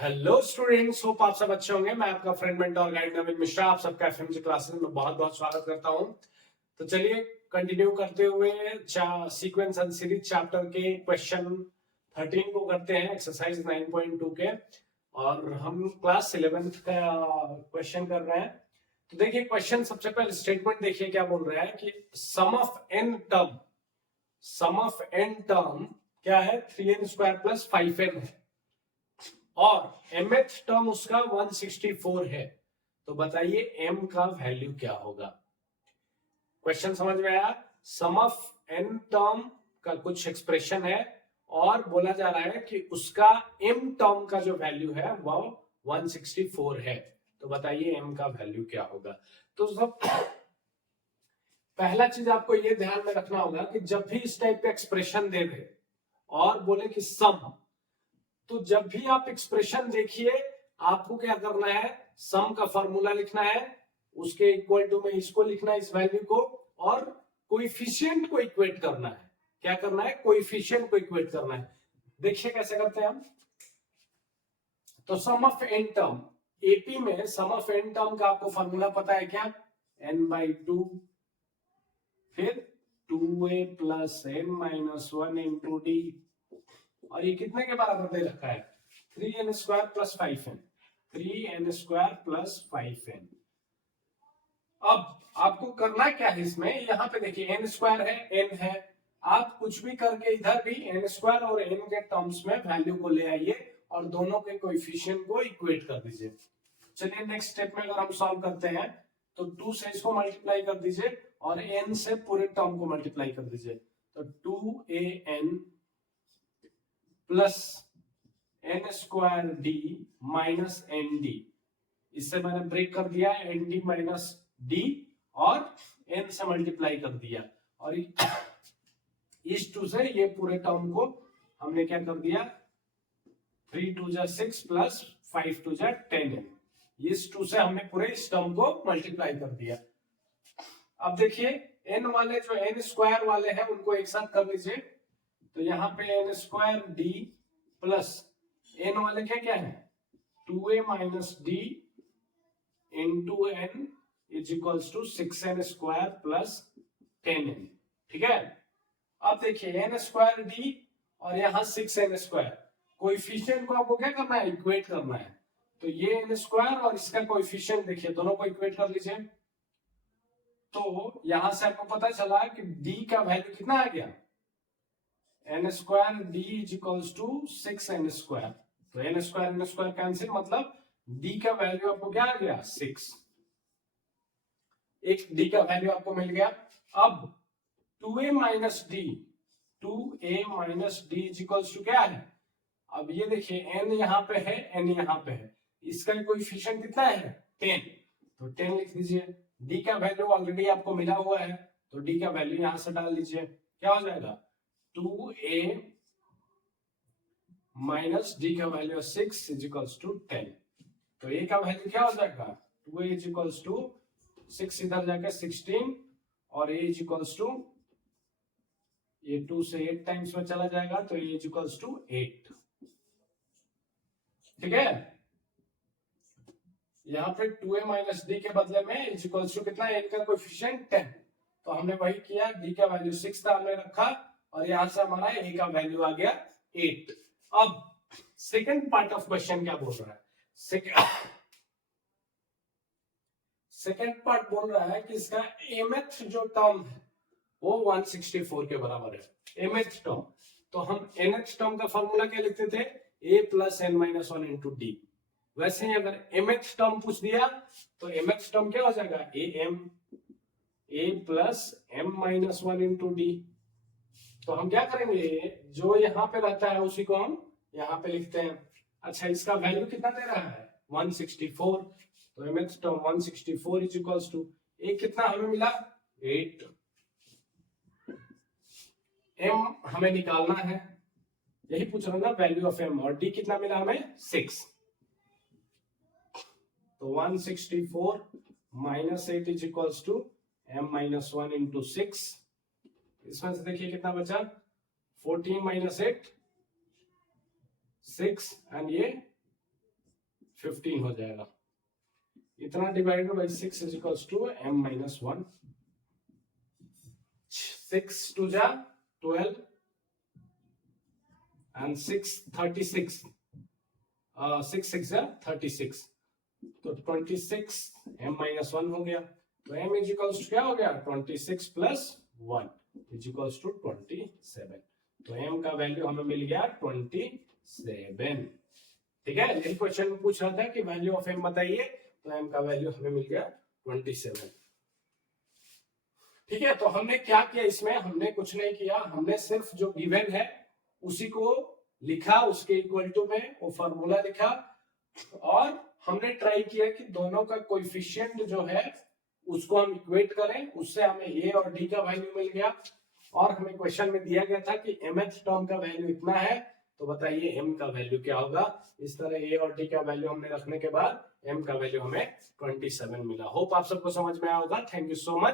Hello students, hope आप सब अच्छे होंगे। मैं आपका फ्रेंड मेंटर गाइड नवीन मिश्रा आप सबका एफएमजी क्लासेस में बहुत बहुत स्वागत करता हूं। तो चलिए कंटिन्यू करते हुए सीक्वेंस एंड सीरीज चैप्टर के क्वेश्चन 13 को करते हैं, एक्सरसाइज 9.2 के। और हम क्लास 11th का क्वेश्चन कर रहे हैं। तो देखिए क्वेश्चन, सबसे पहले स्टेटमेंट देखिए क्या बोल रहा है कि सम ऑफ एन टर्म क्या है, 3n स्क्वायर प्लस 5n है और mth टर्म उसका 164 है। तो बताइए m का वैल्यू क्या होगा। क्वेश्चन समझ में आया। सम ऑफ n टर्म का कुछ एक्सप्रेशन है और बोला जा रहा है कि उसका m टर्म का जो वैल्यू है वो 164 है। तो बताइए m का वैल्यू क्या होगा। तो सब पहला चीज आपको ये ध्यान में रखना होगा कि जब भी इस टाइप का एक्सप्रेशन दे दे और बोले कि सम, तो जब भी आप एक्सप्रेशन देखिए आपको क्या करना है, सम का फॉर्मूला लिखना है, उसके इक्वल टू में इसको लिखना है, इस वैल्यू को, और कोएफिशिएंट को इक्वेट करना है। क्या करना है, कोएफिशिएंट को इक्वेट करना है। देखिए कैसे करते हैं हम। तो सम ऑफ एन टर्म, एपी में सम ऑफ एन टर्म का आपको फॉर्मूला पता है क्या, n/2 फिर 2a plus n minus 1 into D, और ये कितने के बराबर दे रखा है, 3n square plus 5n, 3n square plus 5n। अब आपको करना क्या है इसमें, यहाँ पे देखिए n स्क्वायर है, n है, आप कुछ भी करके इधर भी n स्क्वायर और n के टर्म्स में वैल्यू को ले आइए और दोनों के कोएफिशिएंट को इक्वेट कर दीजिए। चलिए नेक्स्ट स्टेप में अगर हम सॉल्व करते हैं तो 2 से इसको मल्टीप्लाई कर दीजिए और n से पूरे टर्म को मल्टीप्लाई कर दीजिए। तो 2an plus N square D minus N D, इससे मैंने ब्रेक कर दिया एन डी माइनस डी और एन से मल्टीप्लाई कर दिया, और इस 2 से ये पूरे टर्म को हमने क्या कर दिया, 3 2 जा 6 प्लस 5 2 जा 10n, इस 2 से हमने पूरे इस टर्म को मल्टीप्लाई कर दिया। अब देखिए n वाले जो n स्क्वायर वाले हैं उनको एक साथ कर लीजिए। तो यहाँ पे n square D plus n वाले क्या है, 2a minus D into N is equals to 6n square plus 10n। ठीक है। अब देखिए n स्क्वायर डी और यहाँ 6n स्क्वायर, कोएफिशिएंट को आपको क्या करना है, इक्वेट करना है। तो ये n स्क्वायर और इसका कोएफिशिएंट देखिए, दोनों को इक्वेट कर लीजिए। तो यहां से आपको पता चला कि d का वैल्यू कितना आ गया, n square D is equals to 6n square. तो n स्क्वायर कैंसिल, मतलब d का वैल्यू आपको क्या आ गया, 6। एक d का वैल्यू आपको मिल गया। अब 2a minus D, 2a minus D is equals to क्या है, अब ये देखिए n यहाँ पे है, n यहाँ पे है, इसका कोएफिशिएंट कितना है, 10। तो 10 लिख दीजिए। d का वैल्यू ऑलरेडी आपको मिला हुआ है, तो d का वैल्यू यहां से डाल दीजिए। क्या हो जाएगा, 2a माइनस डी का वैल्यू 6 इज इक्वल्स टू 10। तो a का वैल्यू क्या हो जाएगा, 2a इज इक्वल्स टू 6, इधर जाकर 16, और a इज इक्वल्स टू, ये 2 से 8 टाइम्स में चला जाएगा, तो a इज इक्वल्स टू 8। ठीक है। यहाँ पे 2a माइनस डी के बदले में इज इक्वल्स टू कितना, n का कोएफिशिएंट 10। तो हमने वही किया, d का वैल्यू 6 था, हमने रखा, और यहां से हमारा a का वैल्यू आ गया 8। अब सेकंड पार्ट ऑफ क्वेश्चन क्या बोल रहा है, सेकंड पार्ट बोल रहा है कि इसका mth जो टर्म है वो 164 के बराबर है, mth टर्म। तो हम nth टर्म का फॉर्मूला क्या लिखते थे, a plus n minus 1 into D. वैसे ही अगर mth टर्म पूछ दिया तो mth टर्म क्या हो जाएगा, a plus m minus 1 into D. तो हम क्या करेंगे, जो यहाँ पे रहता है उसी को हम यहाँ पे लिखते हैं। अच्छा, इसका वैल्यू कितना दे रहा है, 164। तो mth term 164 is equals to, a कितना हमें मिला, 8। m हमें निकालना है, यही पूछ रहा हूं ना, वैल्यू ऑफ m, और d कितना मिला हमें, 6। तो 164 minus 8 is equals to m minus 1 into 6। इसमें से देखिए कितना बचा, 14 माइनस 8 6, एंड ये 15 हो जाएगा। इतना divided by 6 is equals to m minus 1। 6 2 जा 12 एंड 6 36 6 6 जा 36, तो 26 m माइनस 1 हो गया। तो m इज इक्वल्स टू क्या हो गया 26 प्लस 1 इज इक्वल्स टू 27। तो m का वैल्यू हमें मिल गया 27। ठीक है, यही क्वेश्चन में पूछ रहा था कि वैल्यू ऑफ m बताइए, तो m का वैल्यू हमें मिल गया 27। ठीक है, तो हमने क्या किया इसमें, हमने कुछ नहीं किया, हमने सिर्फ जो गिवन है उसी को लिखा, उसके इक्वल टू में वो फार्मूला लिखा, और हमने ट्राई किया कि दोनों का कोएफिशिएंट जो है उसको हम इक्वेट करें, उससे हमें a और d का वैल्यू मिल गया। और हमें क्वेश्चन में दिया गया था कि mth टर्म का वैल्यू इतना है, तो बताइए m का वैल्यू क्या होगा। इस तरह a और d का वैल्यू हमने रखने के बाद m का वैल्यू हमें 27 मिला। होप आप सबको समझ में आया होगा। Thank you so much.